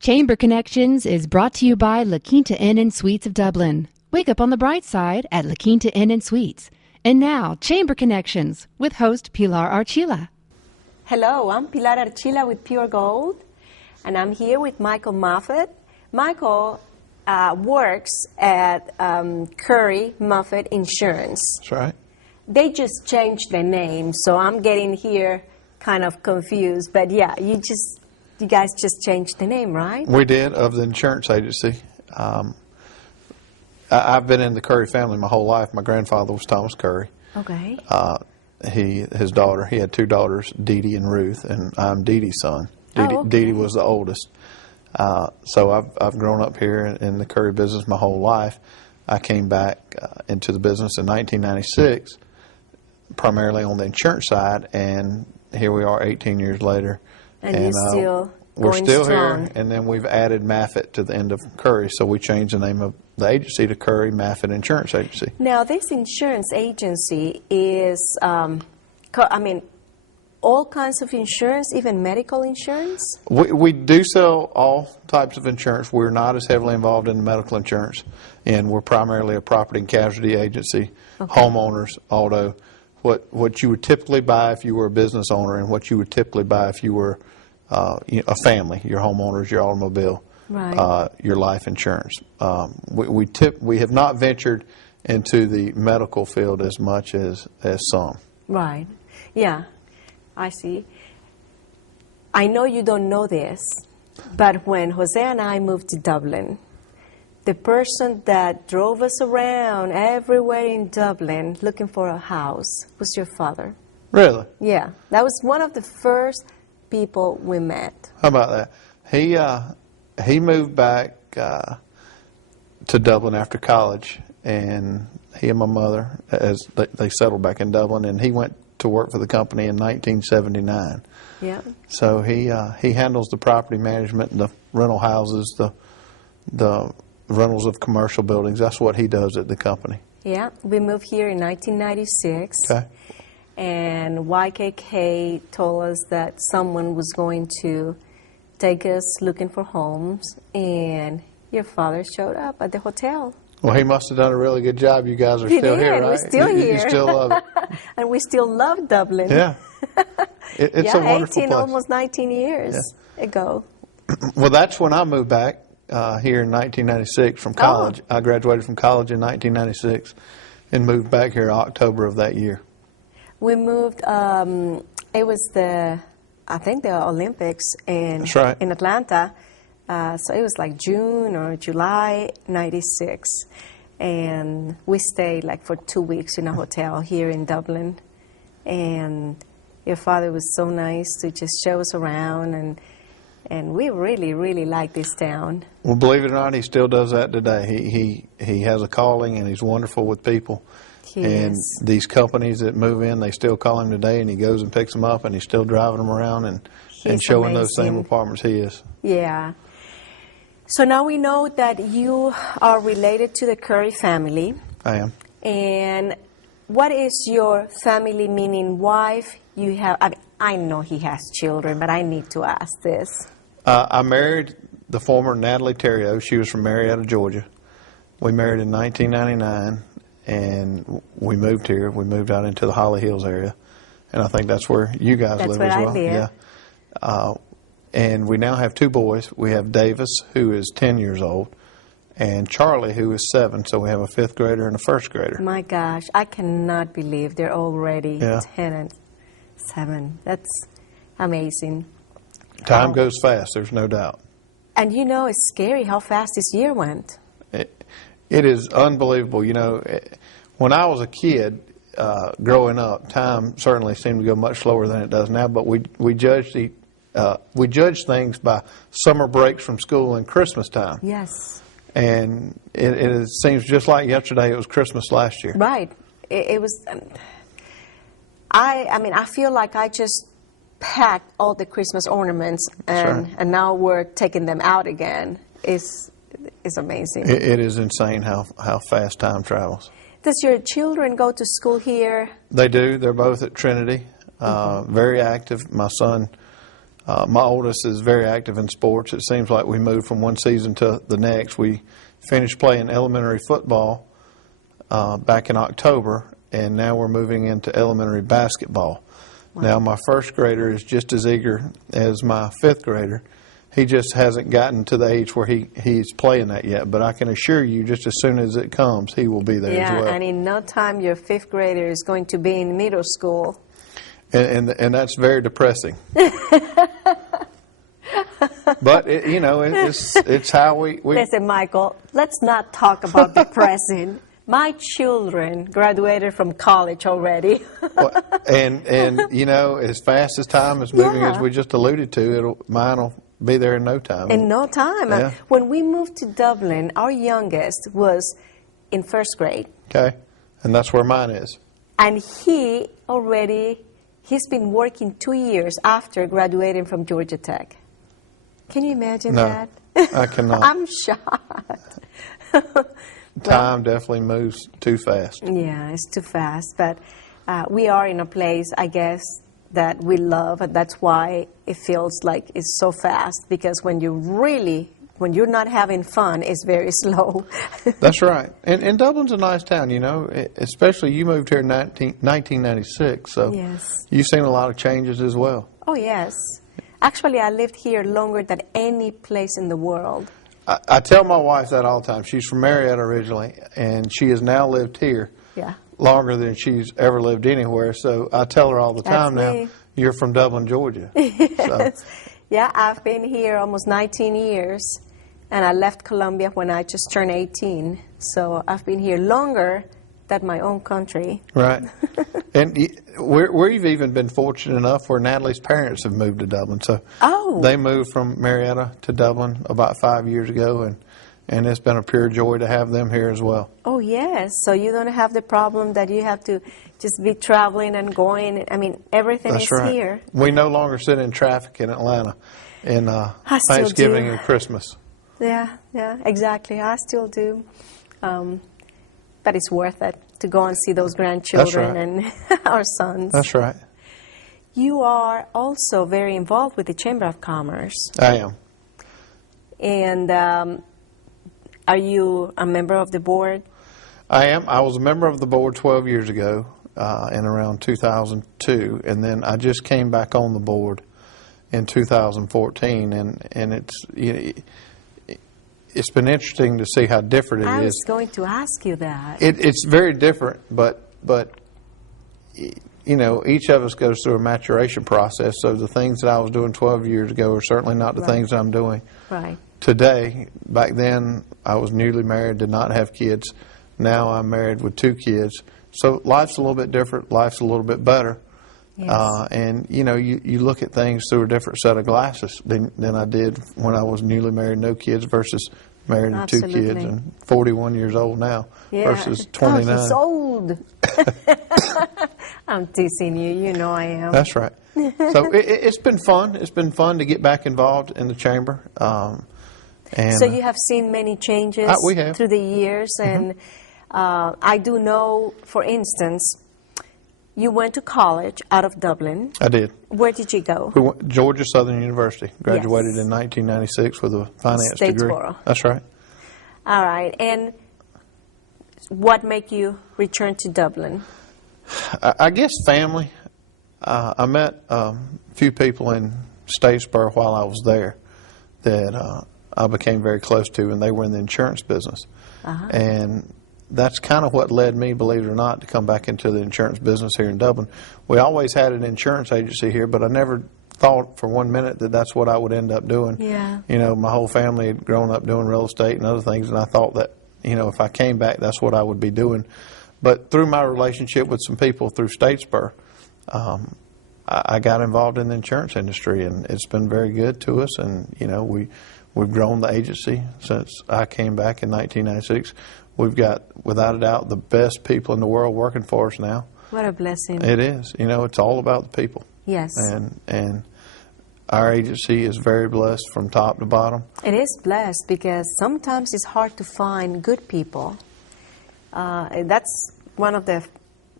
Chamber Connections is brought to you by La Quinta Inn and Suites of Dublin. Wake up on the bright side at La Quinta Inn and Suites. And now, Chamber Connections with host Pilar Archila. Hello, I'm Pilar Archila with Pure Gold, and I'm here with Michael Maffett. Michael works at Curry-Maffett Insurance. That's right. They just changed the name, so I'm getting here kind of confused. But yeah, you guys just changed the name, right? We did, of the insurance agency. I've been in the Curry family my whole life. My grandfather was Thomas Curry. Okay. His daughter, he had two daughters, Dee Dee and Ruth, and I'm Dee Dee's son. Okay. Dee Dee was the oldest. So I've grown up here in the Curry business my whole life. I came back into the business in 1996, primarily on the insurance side, and here we are 18 years later. And we're still strong. here, and then we've added Maffett to the end of Curry, so we changed the name of the agency to Curry-Maffett Insurance Agency. Now, this insurance agency is, all kinds of insurance, even medical insurance? We do sell all types of insurance. We're not as heavily involved in the medical insurance, and we're primarily a property and casualty agency, Okay. homeowners, auto. What you would typically buy if you were a business owner, and what you would typically buy if you were a family, your homeowners, your automobile, Right. your life insurance. We have not ventured into the medical field as much as some. Right. Yeah, I see. I know you don't know this, but when Jose and I moved to Dublin, the person that drove us around everywhere in Dublin looking for a house was your father. Really? Yeah, that was one of the first people we met. How about that? He moved back to Dublin after college, and he and my mother, as they settled back in Dublin, and he went to work for the company in 1979. Yeah. So he handles the property management and the rental houses, the rentals of commercial buildings. That's what he does at the company. Yeah, we moved here in 1996. Okay. And YKK told us that someone was going to take us looking for homes, and your father showed up at the hotel. Well, he must have done a really good job. You guys are He still did. here, right? We're still here. You still love it. And we still love Dublin. Yeah. It's a wonderful 18, place. almost 19 years ago. Well, that's when I moved back here in 1996 from college. I graduated from college in 1996 and moved back here in October of that year. We moved, it was I think the Olympics That's right. in Atlanta. So it was like June or July 96. And we stayed like for 2 weeks in a hotel here in Dublin. And your father was so nice to just show us around, and we really, really like this town. Well, believe it or not, he still does that today. He has a calling, and he's wonderful with people. He And is. these companies that move in, they still call him today, and he goes and picks them up, and he's still driving them around and He's showing those same amazing. apartments he is. Yeah. So now we know that you are related to the Curry family. I am. And what is your family, meaning wife? You have, I know he has children, but I need to ask this. I married the former Natalie Terrio. She was from Marietta, Georgia. We married in 1999, and we moved here. We moved out into the Holly Hills area, and I think that's where you guys That's live where as I well. live. Yeah. And we now have two boys. We have Davis, who is 10 years old, and Charlie, who is 7. So we have a 5th grader and a 1st grader. My gosh, I cannot believe they're already Yeah. 10 and 7. That's amazing. Time goes fast, there's no doubt. And you know, it's scary how fast this year went. It is unbelievable. You know, when I was a kid growing up, time certainly seemed to go much slower than it does now, but we judged things by summer breaks from school and Christmas time. Yes. And it seems just like yesterday it was Christmas last year. Right. It was, I feel like I just packed all the Christmas ornaments, and, right. and now we're taking them out again. It's amazing. It is insane how fast time travels. Does your children go to school here? They do. They're both at Trinity. Very active. My son My oldest is very active in sports. It seems like we moved from one season to the next. We finished playing elementary football back in October, and now we're moving into elementary basketball. Wow. Now, my first grader is just as eager as my fifth grader. He just hasn't gotten to the age where he's playing that yet, but I can assure you, just as soon as it comes, he will be there as well. Yeah, and in no time, your fifth grader is going to be in middle school. And that's very depressing. But, it's how we... Listen, Michael, let's not talk about depressing. My children graduated from college already. and as fast as time is moving, as we just alluded to, mine will be there in no time. In no time. Yeah. When we moved to Dublin, our youngest was in first grade. Okay. And that's where mine is. And he's been working 2 years after graduating from Georgia Tech. Can you imagine that? I cannot. I'm shocked. Time definitely moves too fast. Yeah, it's too fast. But we are in a place, I guess, that we love, and that's why it feels like it's so fast, because when you're not having fun, it's very slow. That's right. And Dublin's a nice town, especially you moved here in 1996, so yes. You've seen a lot of changes as well. Oh, yes. Actually, I lived here longer than any place in the world. I tell my wife that all the time. She's from Marietta originally, and she has now lived here. Yeah. Longer than she's ever lived anywhere. So I tell her all the time now, you're from Dublin, Georgia. Yes. So. Yeah, I've been here almost 19 years, and I left Colombia when I just turned 18. So I've been here longer than my own country. Right. And we've even been fortunate enough where Natalie's parents have moved to Dublin. So they moved from Marietta to Dublin about 5 years ago, and it's been a pure joy to have them here as well. Oh, yes. So you don't have the problem that you have to just be traveling and going. I mean, everything That's is right. here. We no longer sit in traffic in Atlanta in Thanksgiving and Christmas. Yeah, exactly. I still do. But it's worth it to go and see those grandchildren and our sons. That's right. You are also very involved with the Chamber of Commerce. I am. And are you a member of the board? I am. I was a member of the board 12 years ago in around 2002, and then I just came back on the board in 2014, and it's been interesting to see how different it is. I was going to ask you that. It's very different, but each of us goes through a maturation process, so the things that I was doing 12 years ago are certainly not the things I'm doing today. Back then, I was newly married, did not have kids. Now I'm married with 2 kids. So life's a little bit different, life's a little bit better. Yes. And, you look at things through a different set of glasses than I did when I was newly married, no kids, versus married with 2 kids and 41 years old now versus 29. Oh, he's old. I'm teasing you. You know I am. That's right. So it's been fun. It's been fun to get back involved in the chamber. So you have seen many changes we have. Through the years. And I do know, for instance, you went to college out of Dublin. I did. Where did you go? Georgia Southern University. Graduated in 1996 with a finance degree. Statesboro. That's right. All right. And what made you return to Dublin? I guess family. I met a few people in Statesboro while I was there that I became very close to, and they were in the insurance business. And that's kind of what led me, believe it or not, to come back into the insurance business here in Dublin. We always had an insurance agency here, but I never thought for 1 minute that that's what I would end up doing. Yeah. My whole family had grown up doing real estate and other things, and I thought that, if I came back, that's what I would be doing. But through my relationship with some people through Statesboro, I got involved in the insurance industry, and it's been very good to us. And, we've grown the agency since I came back in 1996. We've got, without a doubt, the best people in the world working for us now. What a blessing. It is. It's all about the people. Yes. And our agency is very blessed from top to bottom. It is blessed because sometimes it's hard to find good people. That's one of the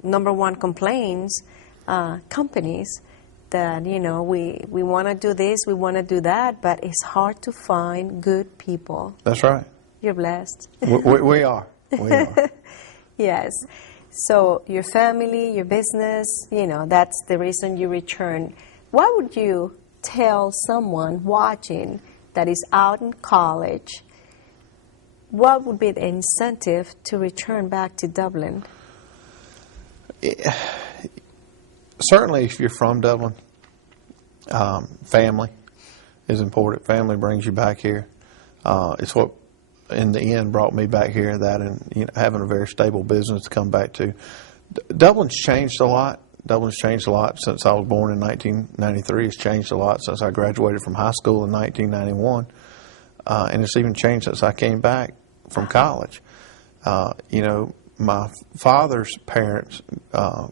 number one complaints. Companies that, we want to do this, we want to do that, but it's hard to find good people. That's right. You're blessed. We are. We are. Yes. So your family, your business, that's the reason you return. What would you tell someone watching that is out in college? What would be the incentive to return back to Dublin? Certainly, if you're from Dublin, family is important. Family brings you back here. It's what, in the end, brought me back here. That and having a very stable business to come back to. Dublin's changed a lot. Dublin's changed a lot since I was born in 1993. It's changed a lot since I graduated from high school in 1991, and it's even changed since I came back from college. My father's parents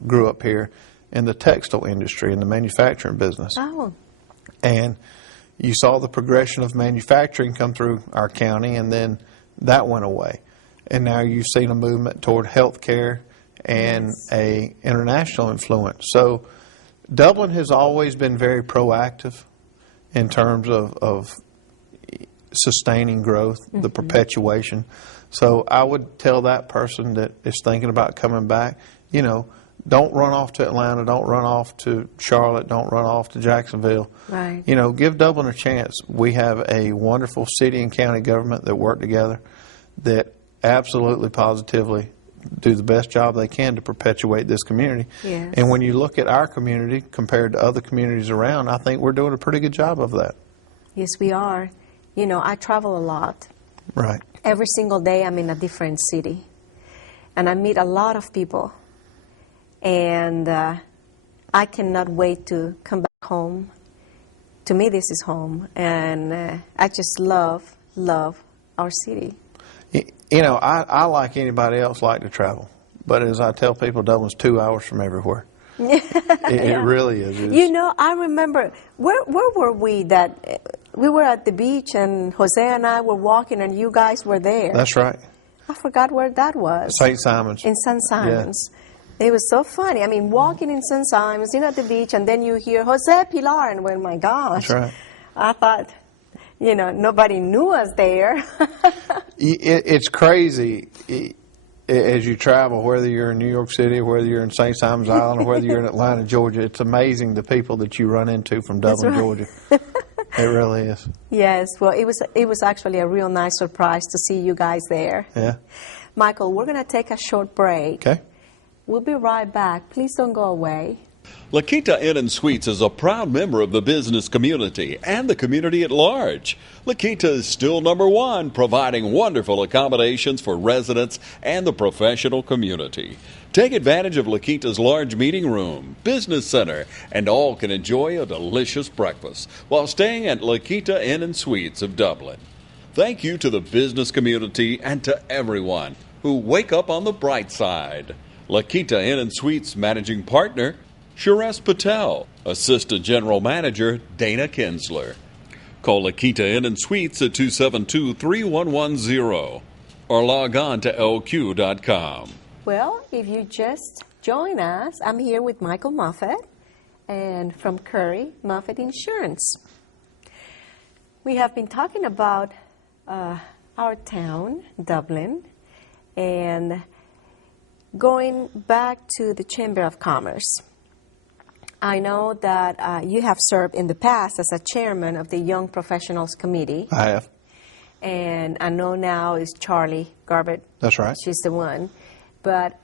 grew up here in the textile industry, in the manufacturing business. Oh. And you saw the progression of manufacturing come through our county, and then that went away. And now you've seen a movement toward healthcare and a international influence. So Dublin has always been very proactive in terms of sustaining growth, the perpetuation. So I would tell that person that is thinking about coming back, don't run off to Atlanta, don't run off to Charlotte, don't run off to Jacksonville. Right. Give Dublin a chance. We have a wonderful city and county government that work together that absolutely, positively do the best job they can to perpetuate this community. Yes. And when you look at our community compared to other communities around, I think we're doing a pretty good job of that. Yes, we are. I travel a lot. Right. Every single day I'm in a different city. And I meet a lot of people. And I cannot wait to come back home. To me, this is home. And I just love our city. I like anybody else like to travel. But as I tell people, Dublin's 2 hours from everywhere. It really is. I remember, where were we that we were at the beach and Jose and I were walking and you guys were there. That's right. I forgot where that was. St. Simon's. In St. Simon's. Yeah. It was so funny. I mean, walking in St. Simon's, at the beach, and then you hear Jose, Pilar, and well, my gosh. That's right. I thought, nobody knew us there. It's crazy as you travel, whether you're in New York City, or whether you're in St. Simon's Island, or whether you're in Atlanta, Georgia. It's amazing the people that you run into from Dublin, Georgia. It really is. Yes. Well, it was actually a real nice surprise to see you guys there. Yeah. Michael, we're going to take a short break. Okay. We'll be right back. Please don't go away. La Quinta Inn and Suites is a proud member of the business community and the community at large. La Quinta is still #1, providing wonderful accommodations for residents and the professional community. Take advantage of La Quinta's large meeting room, business center, and all can enjoy a delicious breakfast while staying at La Quinta Inn and Suites of Dublin. Thank you to the business community and to everyone who wake up on the bright side. La Quinta Inn and Suites Managing Partner, Suresh Patel. Assistant General Manager, Dana Kinsler. Call La Quinta Inn and Suites at 272-3110 or log on to lq.com. Well, if you just join us, I'm here with Michael Maffett and from Curry-Maffett Insurance. We have been talking about our town, Dublin, and going back to the Chamber of Commerce. I know that you have served in the past as a chairman of the Young Professionals Committee. I have. And I know now is Charlie Garbett. That's right. She's the one. But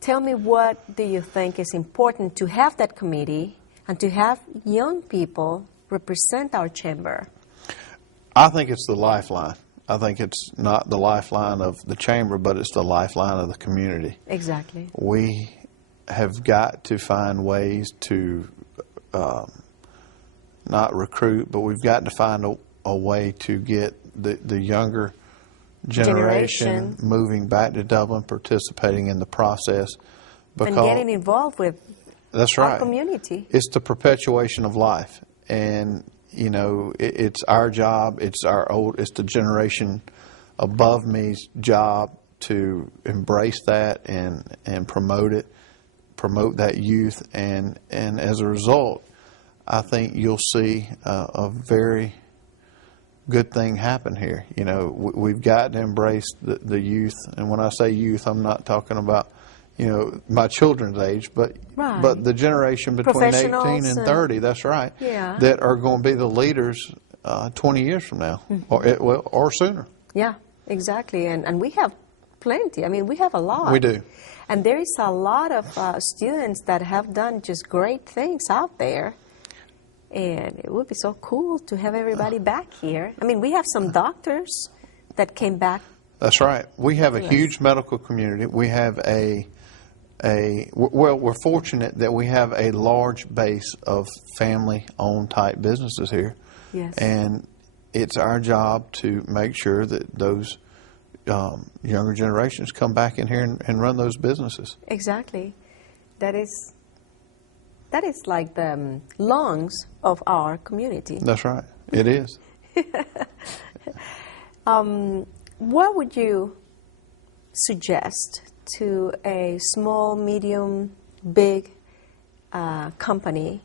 tell me, what do you think is important to have that committee and to have young people represent our chamber? I think it's the lifeline. I think it's not the lifeline of the chamber, but it's the lifeline of the community. Exactly. We have got to find ways to not recruit, but we've got to find a way to get the younger generation moving back to Dublin, participating in the process. And getting involved with that's our right. community. It's the perpetuation of life. And it's our job. It's the generation above me's job to embrace that and promote it, promote that youth, and as a result, I think you'll see a very good thing happen here. You know, we've got to embrace the youth, and when I say youth, I'm not talking about, you know, my children's age, but the generation between 18 and 30. That's right. Yeah. That are going to be the leaders 20 years from now, or sooner. Yeah, exactly. And we have plenty. I mean, we have a lot. We do. And there is a lot of students that have done just great things out there. And it would be so cool to have everybody back here. I mean, we have some doctors that came back. That's right. We have a huge medical community. We have we're fortunate that we have a large base of family-owned type businesses here. Yes. And it's our job to make sure that those younger generations come back in here and run those businesses. Exactly. That is like the lungs of our community. That's right. It is. What would you suggest to a small, medium, big company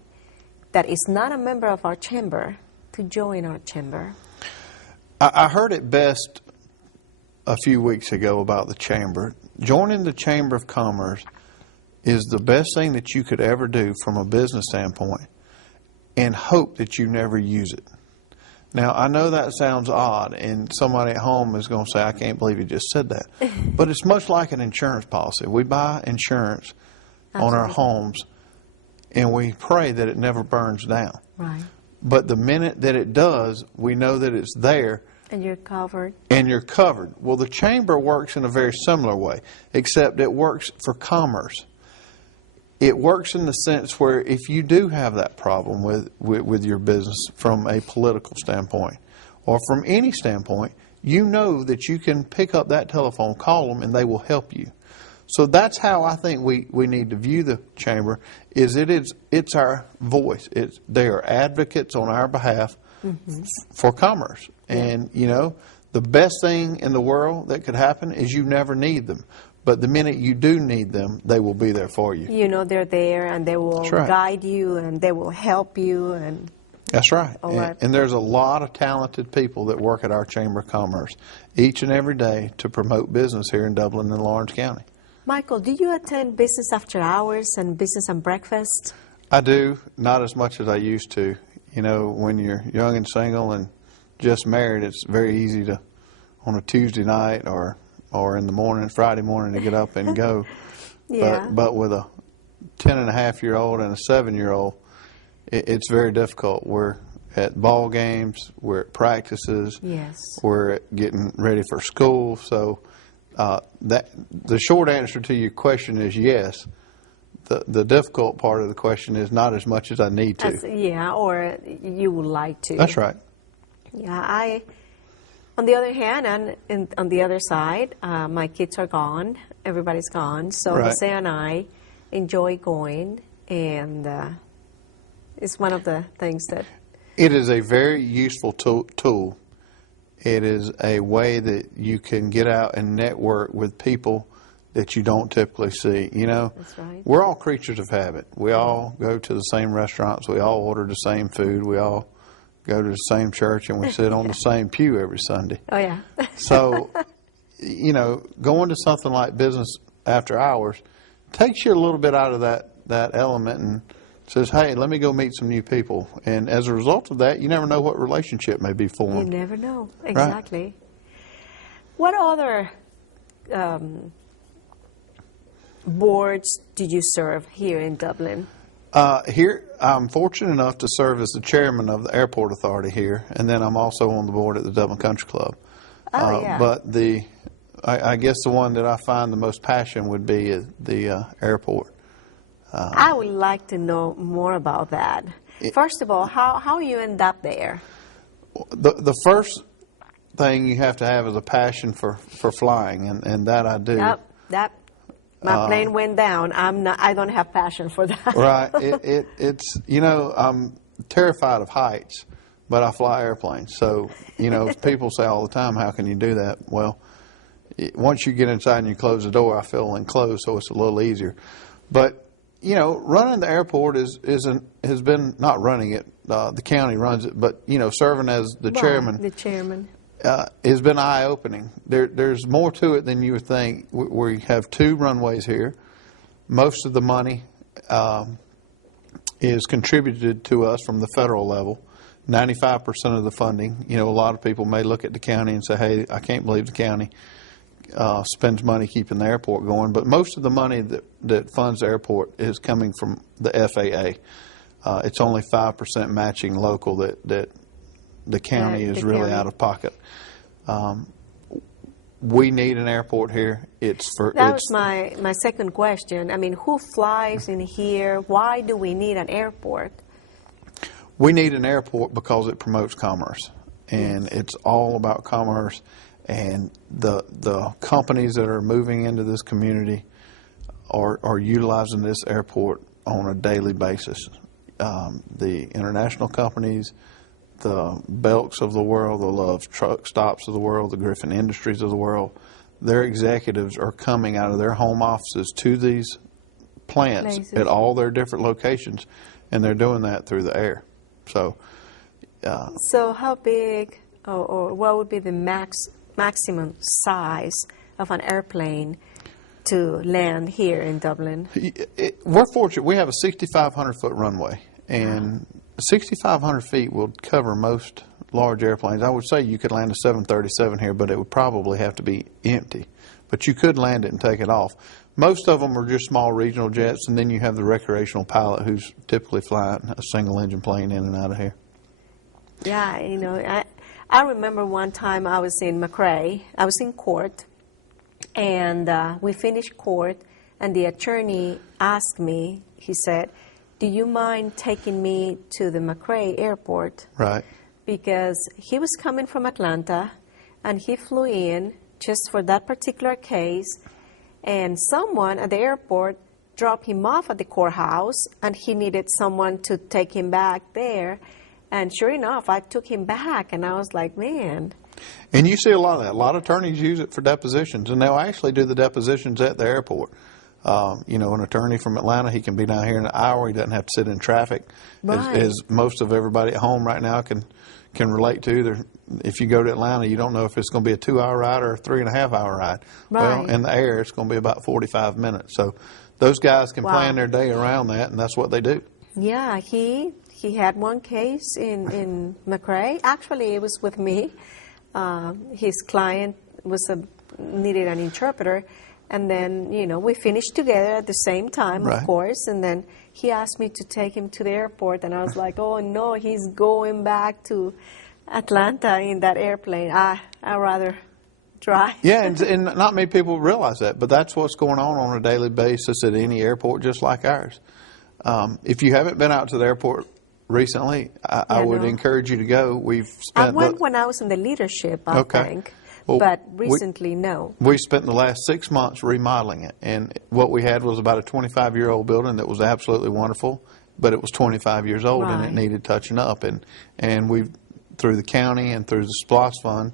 that is not a member of our chamber to join our chamber? I heard it best a few weeks ago about the chamber. Joining the Chamber of Commerce is the best thing that you could ever do from a business standpoint, and hope that you never use it. Now, I know that sounds odd, and somebody at home is going to say, I can't believe you just said that. But it's much like an insurance policy. We buy insurance on our homes, and we pray that it never burns down. Right. But the minute that it does, we know that it's there. And you're covered. And you're covered. Well, the chamber works in a very similar way, except it works for commerce. It works in the sense where if you do have that problem with your business from a political standpoint or from any standpoint, you know that you can pick up that telephone, call them, and they will help you. So that's how I think we need to view the chamber. It's our voice. They are advocates on our behalf for commerce. And, you know, the best thing in the world that could happen is you never need them. But the minute you do need them, they will be there for you. You know they're there, and they will guide you, and they will help you. And that's right. And there's a lot of talented people that work at our Chamber of Commerce each and every day to promote business here in Dublin and Lawrence County. Michael, do you attend business after hours and business and breakfast? I do, not as much as I used to. You know, when you're young and single and just married, it's very easy to, on a Tuesday night or in the morning, Friday morning, to get up and go. Yeah. But with a 10-and-a-half-year-old and a 7-year-old, it's very difficult. We're at ball games, we're at practices, yes, we're getting ready for school. So the short answer to your question is yes. The difficult part of the question is not as much as I need to. Or you would like to. That's right. Yeah, on the other hand, and on the other side, my kids are gone. Everybody's gone. So right. Jose and I enjoy going, and it's one of the things that... It is a very useful tool. It is a way that you can get out and network with people that you don't typically see. You know, that's right. We're all creatures of habit. We all go to the same restaurants. We all order the same food. We all go to the same church, and we sit on the same pew every Sunday. Oh, yeah. So, you know, going to something like business after hours takes you a little bit out of that element and says, hey, let me go meet some new people. And as a result of that, you never know what relationship may be formed. You never know. Exactly. Right. What other boards do you serve here in Dublin? Here, I'm fortunate enough to serve as the chairman of the Airport Authority here, and then I'm also on the board at the Dublin Country Club. Oh, yeah. But I guess the one that I find the most passion would be the airport. I would like to know more about that. First of all, how you end up there? The first thing you have to have is a passion for flying, and that I do. Yep. My plane went down. I don't have passion for that. Right. It's you know, I'm terrified of heights, but I fly airplanes. So, you know, people say all the time, how can you do that? Well, once you get inside and you close the door, I feel enclosed, so it's a little easier. But you know, running the airport has been not running it. The county runs it, but you know, serving as the chairman. The chairman. Has been eye-opening. There's more to it than you would think. We have 2 runways here. Most of the money is contributed to us from the federal level. 95% of the funding. You know, a lot of people may look at the county and say, hey, I can't believe the county spends money keeping the airport going. But most of the money that funds the airport is coming from the FAA. It's only 5% matching local that the county is really out of pocket. We need an airport here. That was my second question. I mean, who flies in here? Why do we need an airport? We need an airport because it promotes commerce, and it's all about commerce. And the companies that are moving into this community are utilizing this airport on a daily basis. The international companies, the Belks of the world, the Love Truck Stops of the world, the Griffin Industries of the world, their executives are coming out of their home offices to these plants at all their different locations, and they're doing that through the air. So how big or what would be the maximum size of an airplane to land here in Dublin? We're fortunate. We have a 6,500-foot runway, and 6,500 feet will cover most large airplanes. I would say you could land a 737 here, but it would probably have to be empty. But you could land it and take it off. Most of them are just small regional jets, and then you have the recreational pilot who's typically flying a single-engine plane in and out of here. Yeah, you know, I remember one time I was in McRae. I was in court, and we finished court, and the attorney asked me, he said, do you mind taking me to the McRae airport? Right. Because he was coming from Atlanta, and he flew in just for that particular case, and someone at the airport dropped him off at the courthouse, and he needed someone to take him back there. And sure enough, I took him back, and I was like, man. And you see a lot of that. A lot of attorneys use it for depositions, and they'll actually do the depositions at the airport. You know, an attorney from Atlanta, he can be down here in an hour. He doesn't have to sit in traffic, right. as most of everybody at home right now can relate to. If you go to Atlanta, you don't know if it's going to be a 2-hour ride or a 3.5-hour ride. Right. Well, in the air, it's going to be about 45 minutes. So those guys can plan their day around that, and that's what they do. Yeah, he had one case in McRae. Actually, it was with me. His client needed an interpreter. And then, you know, we finished together at the same time, right. Of course. And then he asked me to take him to the airport. And I was like, oh, no, he's going back to Atlanta in that airplane. I'd rather drive. Yeah, and not many people realize that. But that's what's going on a daily basis at any airport just like ours. If you haven't been out to the airport recently, I would encourage you to go. I went when I was in the leadership, I think. Well, but recently, no. We spent the last 6 months remodeling it, and what we had was about a 25-year-old building that was absolutely wonderful, but it was 25 years old, right. And it needed touching up. And we, through the county and through the SPLOST Fund,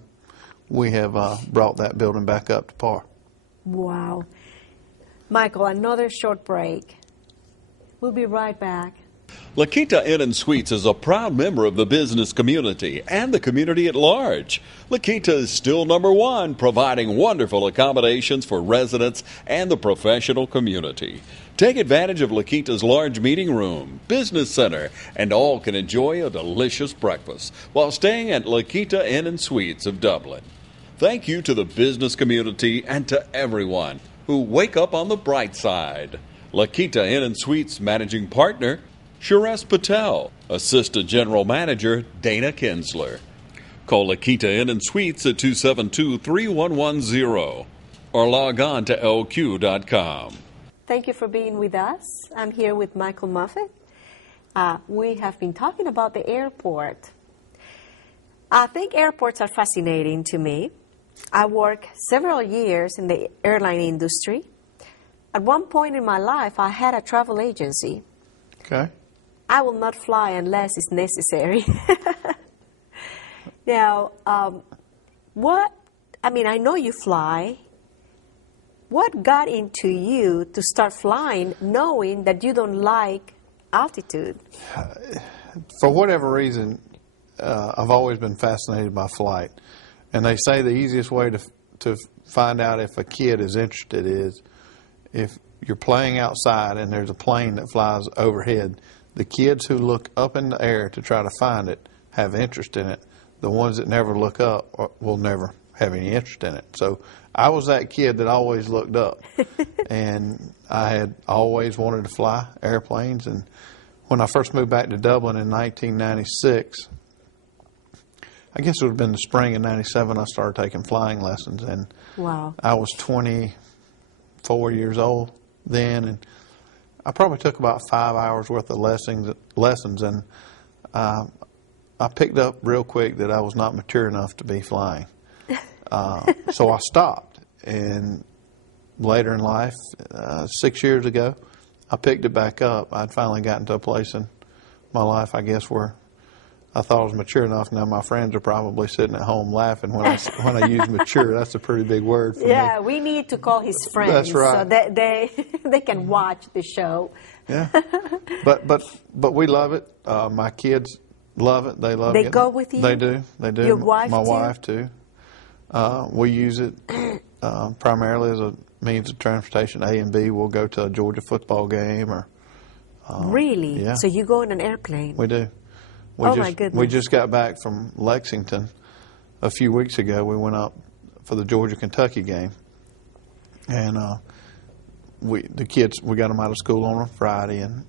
we have brought that building back up to par. Wow. Michael, another short break. We'll be right back. La Quinta Inn & Suites is a proud member of the business community and the community at large. La Quinta is still #1, providing wonderful accommodations for residents and the professional community. Take advantage of La Quinta's large meeting room, business center, and all can enjoy a delicious breakfast while staying at La Quinta Inn & Suites of Dublin. Thank you to the business community and to everyone who wake up on the bright side. La Quinta Inn & Suites Managing Partner, Suresh Patel. Assistant General Manager, Dana Kinsler. Call La Quinta Inn & Suites at 272-3110 or log on to lq.com. Thank you for being with us. I'm here with Michael Maffett. We have been talking about the airport. I think airports are fascinating to me. I worked several years in the airline industry. At one point in my life, I had a travel agency. Okay. I will not fly unless it's necessary. Now, I know you fly. what got into you to start flying knowing that you don't like altitude? For whatever reason, I've always been fascinated by flight. And they say the easiest way to find out if a kid is interested is if you're playing outside and there's a plane that flies overhead, the kids who look up in the air to try to find it have interest in it. The ones that never look up will never have any interest in it. So I was that kid that always looked up. And I had always wanted to fly airplanes. And when I first moved back to Dublin in 1996, I guess it would have been the spring of 97, I started taking flying lessons. And Wow. I was 24 years old then, and I probably took about 5 hours worth of lessons, and I picked up real quick that I was not mature enough to be flying. So I stopped, and later in life, 6 years ago, I picked it back up. I'd finally gotten to a place in my life, I guess, where I thought I was mature enough. Now my friends are probably sitting at home laughing when I use mature. That's a pretty big word for me. Yeah, we need to call his friends. That's right. So they can watch the show. Yeah, but we love it. My kids love it. They love it. They go with you? They do. They do. Your wife My too? wife too. We use it primarily as a means of transportation. A and B. We'll go to a Georgia football game or. Really? Yeah. So you go in an airplane? We do. My goodness. We just got back from Lexington a few weeks ago. We went up for the Georgia-Kentucky game, and we got them out of school on a Friday and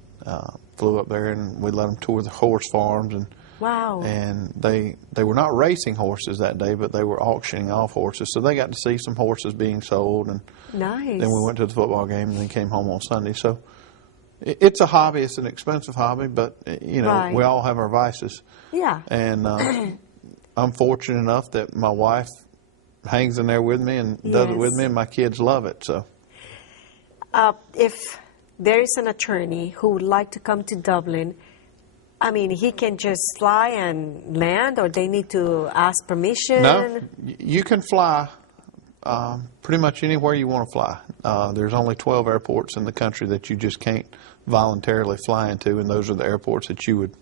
flew up there, and we let them tour the horse farms. And Wow. And they were not racing horses that day, but they were auctioning off horses, so they got to see some horses being sold. And Nice. then we went to the football game, and then came home on Sunday. So. It's a hobby. It's an expensive hobby, but, Right. we all have our vices. Yeah. And I'm fortunate enough that my wife hangs in there with me and does it with Yes. me, and my kids love it. So If there is an attorney who would like to come to Dublin, I mean, he can just fly and land, or they need to ask permission? no, you can fly pretty much anywhere you want to fly. There's only 12 airports in the country that you just can't voluntarily fly into, and those are the airports that you would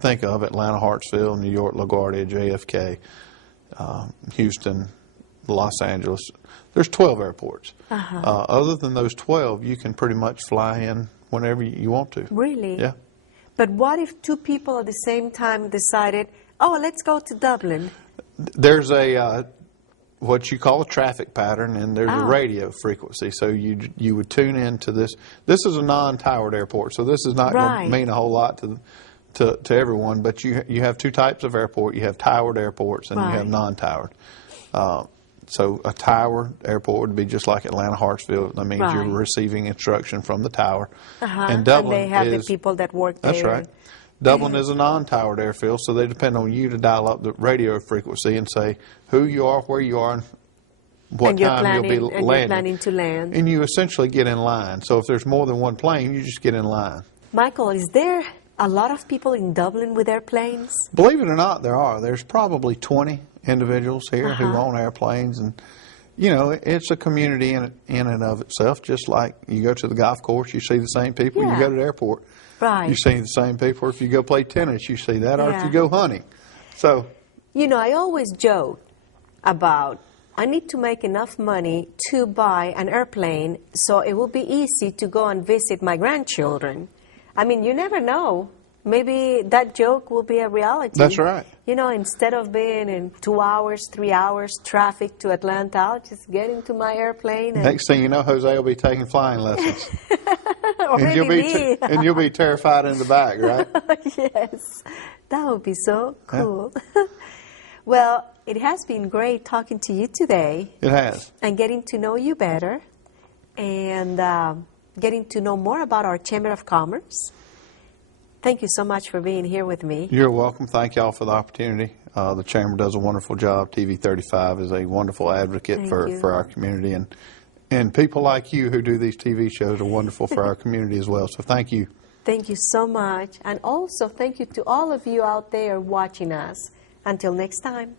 think of: Atlanta, Hartsfield, New York, LaGuardia, JFK, Houston, Los Angeles. There's 12 airports. Other than those 12, you can pretty much fly in whenever you want to. Really? Yeah. But what if two people at the same time decided, oh, let's go to Dublin? There's a what you call a traffic pattern, and there's a Oh. radio frequency. So you would tune into this. This is a non-towered airport, so this is not going Right. to mean a whole lot to everyone. But you have two types of airport. You have towered airports, and you have Right. non-towered. So a towered airport would be just like Atlanta, Hartsfield. That means Right. you're receiving instruction from the tower. Uh-huh. And Dublin they have is the people that work there. That's right. Dublin is a non-towered airfield, so they depend on you to dial up the radio frequency and say who you are, where you are, and what And you're time planning, you'll be and landing. you're planning to land. And you essentially get in line. So if there's more than one plane, you just get in line. Michael, is there a lot of people in Dublin with airplanes? Believe it or not, there are. There's probably 20 individuals here who Uh-huh. own airplanes, and it's a community in and of itself. Just like you go to the golf course, you see the same people. Yeah. You go to the airport, Right. you see the same people. If you go play tennis, you see that. Or if Yeah. you go hunting, so I always joke about I need to make enough money to buy an airplane so it will be easy to go and visit my grandchildren. I mean, you never know. Maybe that joke will be a reality. That's right. Instead of being in 2 hours, 3 hours traffic to Atlanta, I'll just get into my airplane. And next thing you know, Jose will be taking flying lessons. or And you'll maybe be me. and you'll be terrified in the back, right? Yes, that would be so cool. Well, it has been great talking to you today It has. and getting to know you better and getting to know more about our Chamber of Commerce. Thank you so much for being here with me. You're welcome. Thank y'all for the opportunity. The Chamber does a wonderful job. TV 35 is a wonderful advocate Thank for, you. for our community. And people like you who do these TV shows are wonderful for our community as well. So thank you. Thank you so much. And also thank you to all of you out there watching us. Until next time.